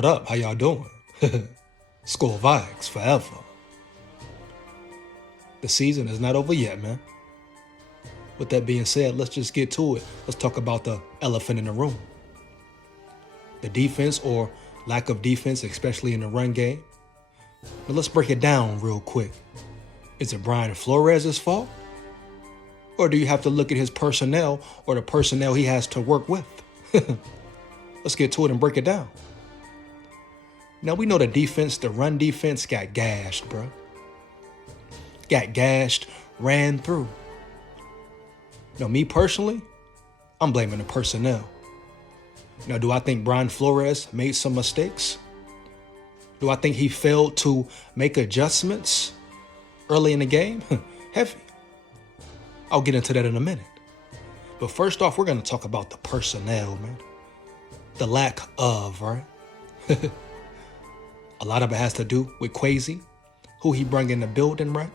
What up? How y'all doing? SKOL VIKES forever. The season is not over yet, man. With that being said, let's just get to it. Let's talk about the elephant in the room. The defense or lack of defense, especially in the run game. But let's break it down real quick. Is it Brian Flores' fault? Or do you have to look at his personnel or the personnel he has to work with? Let's get to it and break it down. Now, we know the defense, the run defense got gashed, bro. Got gashed, ran through. Now, me personally, I'm blaming the personnel. Now, do I think Brian Flores made some mistakes? Do I think he failed to make adjustments early in the game? Heavy. I'll get into that in a minute. But first off, we're going to talk about the personnel, man. The lack of, right? A lot of it has to do with Quasi, who he brought in the building, right?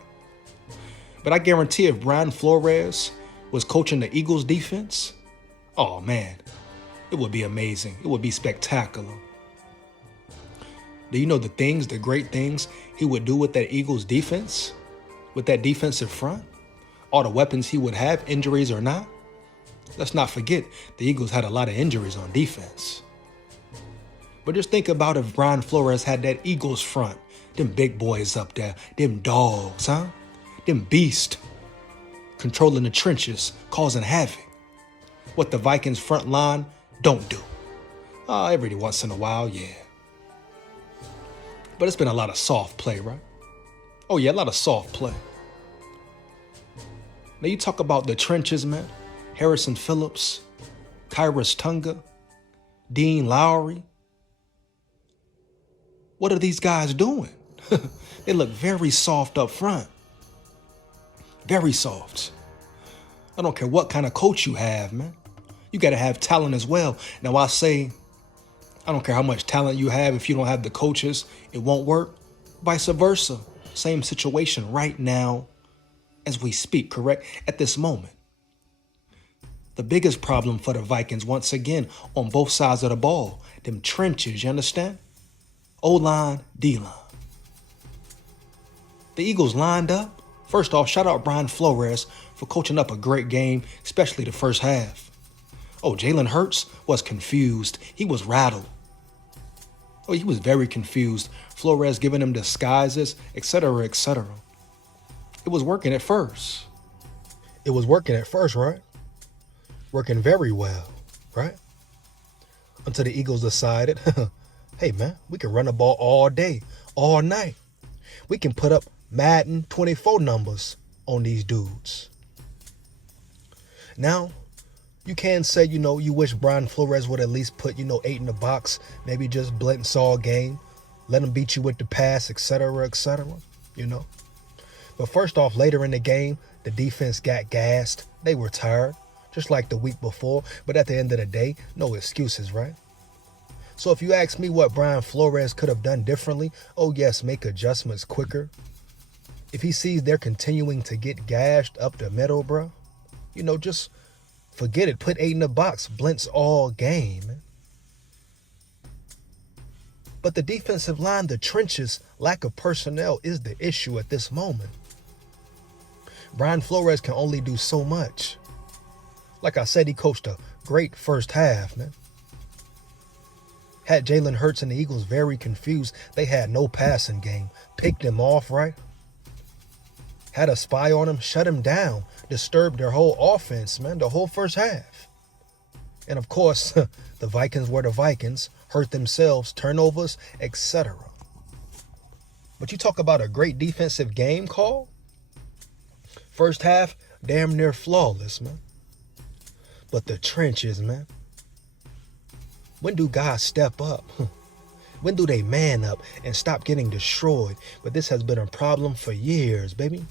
But I guarantee if Brian Flores was coaching the Eagles defense, oh man, it would be amazing. It would be spectacular. Do you know the great things he would do with that Eagles defense? With that defensive front? All the weapons he would have, injuries or not? Let's not forget, the Eagles had a lot of injuries on defense. But just think about if Brian Flores had that Eagles front, them big boys up there, them dogs, huh? Them beasts, controlling the trenches, causing havoc. What the Vikings front line don't do. Every once in a while, yeah. But it's been a lot of soft play, right? Oh yeah, a lot of soft play. Now you talk about the trenches, man. Harrison Phillips, Kyrus Tunga, Dean Lowry. What are these guys doing? They look very soft up front. Very soft. I don't care what kind of coach you have, man. You got to have talent as well. Now I say, I don't care how much talent you have. If you don't have the coaches, it won't work. Vice versa. Same situation right now as we speak, correct? At this moment. The biggest problem for the Vikings, once again, on both sides of the ball, them trenches, you understand? O-line, D-line. The Eagles lined up. First off, shout out Brian Flores for coaching up a great game, especially the first half. Oh, Jalen Hurts was confused. He was rattled. Oh, he was very confused. Flores giving him disguises, etc., etc. It was working at first. It was working at first, right? Working very well, right? Until the Eagles decided, hey, man, we can run the ball all day, all night. We can put up Madden 24 numbers on these dudes. Now, you can say, you wish Brian Flores would at least put, 8 in the box, maybe just blitz all game, let him beat you with the pass, etc., etc., But first off, later in the game, the defense got gassed. They were tired, just like the week before. But at the end of the day, no excuses, right? So if you ask me what Brian Flores could have done differently, oh yes, make adjustments quicker. If he sees they're continuing to get gashed up the middle, bro, just forget it. Put 8 in the box. Blitz all game. But the defensive line, the trenches, lack of personnel is the issue at this moment. Brian Flores can only do so much. Like I said, he coached a great first half, man. Had Jalen Hurts and the Eagles very confused. They had no passing game. Picked him off, right? Had a spy on him, shut him down. Disturbed their whole offense, man, the whole first half. And of course, the Vikings were the Vikings. Hurt themselves, turnovers, etc. But you talk about a great defensive game call? First half, damn near flawless, man. But the trenches, man. When do guys step up? When do they man up and stop getting destroyed? But this has been a problem for years, baby.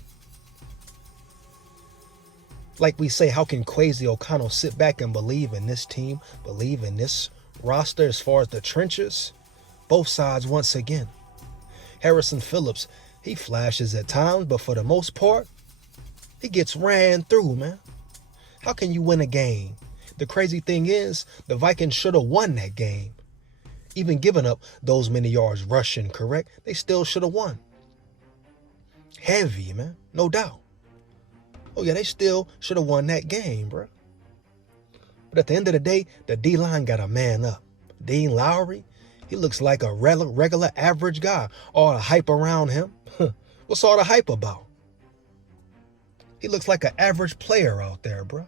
Like we say, how can Quasi O'Connell sit back and believe in this team, believe in this roster as far as the trenches? Both sides once again. Harrison Phillips, he flashes at times, but for the most part, he gets ran through, man. How can you win a game? The crazy thing is, the Vikings should have won that game. Even giving up those many yards rushing, correct? They still should have won. Heavy, man. No doubt. Oh, yeah, they still should have won that game, bro. But at the end of the day, the D-line got a man up. Dean Lowry, he looks like a regular average guy. All the hype around him. What's all the hype about? He looks like an average player out there, bro.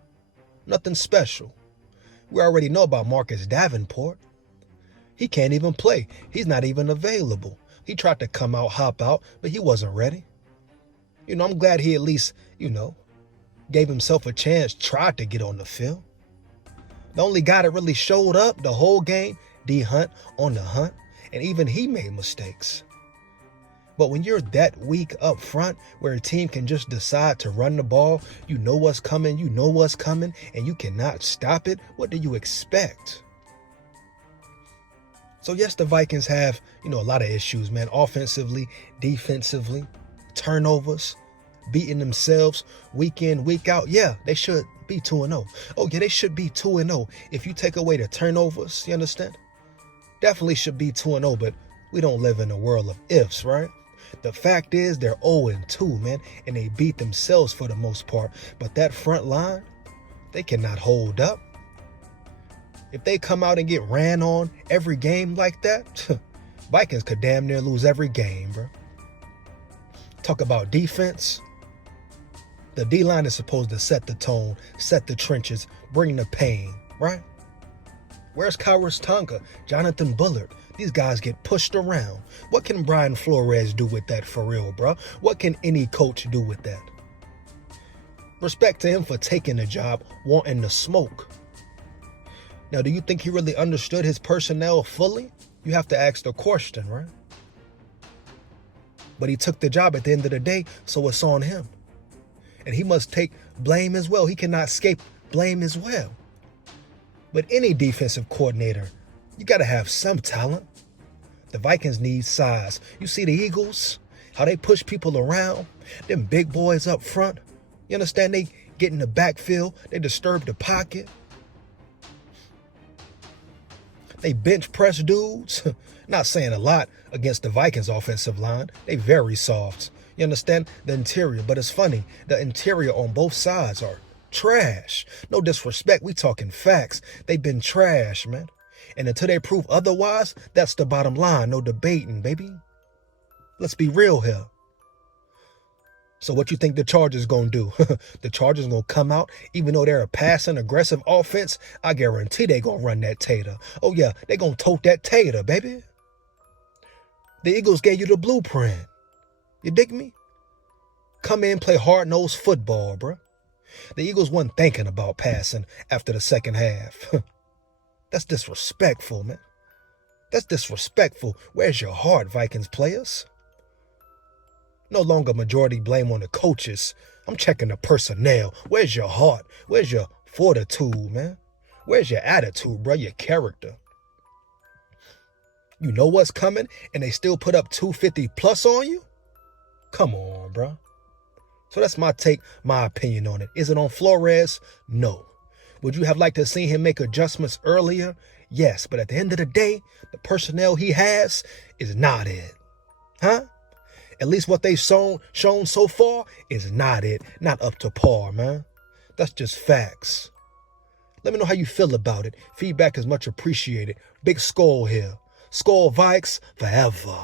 Nothing special. We already know about Marcus Davenport. He can't even play. He's not even available. He tried to come out, hop out, but he wasn't ready. I'm glad he at least, gave himself a chance, tried to get on the field. The only guy that really showed up the whole game, D Hunt on the hunt, and even he made mistakes. But when you're that weak up front, where a team can just decide to run the ball, you know what's coming, and you cannot stop it, what do you expect? So yes, the Vikings have, a lot of issues, man, offensively, defensively, turnovers, beating themselves week in, week out. Yeah, they should be 2-0. Oh, yeah, they should be 2-0. If you take away the turnovers, you understand? Definitely should be 2-0, but we don't live in a world of ifs, right? The fact is they're 0-2, man, and they beat themselves for the most part. But that front line, they cannot hold up. If they come out and get ran on every game like that, Vikings could damn near lose every game, bro. Talk about defense. The D-line is supposed to set the tone, set the trenches, bring the pain, right? Where's Kyrus Tonga, Jonathan Bullard? These guys get pushed around. What can Brian Flores do with that for real, bro? What can any coach do with that? Respect to him for taking the job, wanting the smoke. Now, do you think he really understood his personnel fully? You have to ask the question, right? But he took the job at the end of the day, so it's on him. And he must take blame as well. He cannot escape blame as well. But any defensive coordinator, you got to have some talent. The Vikings need size. You see the Eagles, how they push people around, them big boys up front. You understand? They get in the backfield. They disturb the pocket. They bench press dudes. Not saying a lot against the Vikings offensive line. They very soft. You understand? The interior. But it's funny. The interior on both sides are trash. No disrespect. We talking facts. They've been trash, man. And until they prove otherwise, that's the bottom line. No debating, baby. Let's be real here. So what you think the Chargers gonna do? The Chargers gonna come out, even though they're a passing, aggressive offense, I guarantee they gonna run that tater. Oh yeah, they gonna tote that tater, baby. The Eagles gave you the blueprint. You dig me? Come in, play hard-nosed football, bro. The Eagles wasn't thinking about passing after the second half. That's disrespectful, man. That's disrespectful. Where's your heart, Vikings players? No longer majority blame on the coaches. I'm checking the personnel. Where's your heart? Where's your fortitude, man? Where's your attitude, bro? Your character. You know what's coming, and they still put up 250 plus on you? Come on, bro. So that's my take, my opinion on it. Is it on Flores? No. Would you have liked to see him make adjustments earlier? Yes, but at the end of the day, the personnel he has is not it. Huh? At least what they've shown so far is not it. Not up to par, man. That's just facts. Let me know how you feel about it. Feedback is much appreciated. Big SKOL here. SKOL Vikes forever.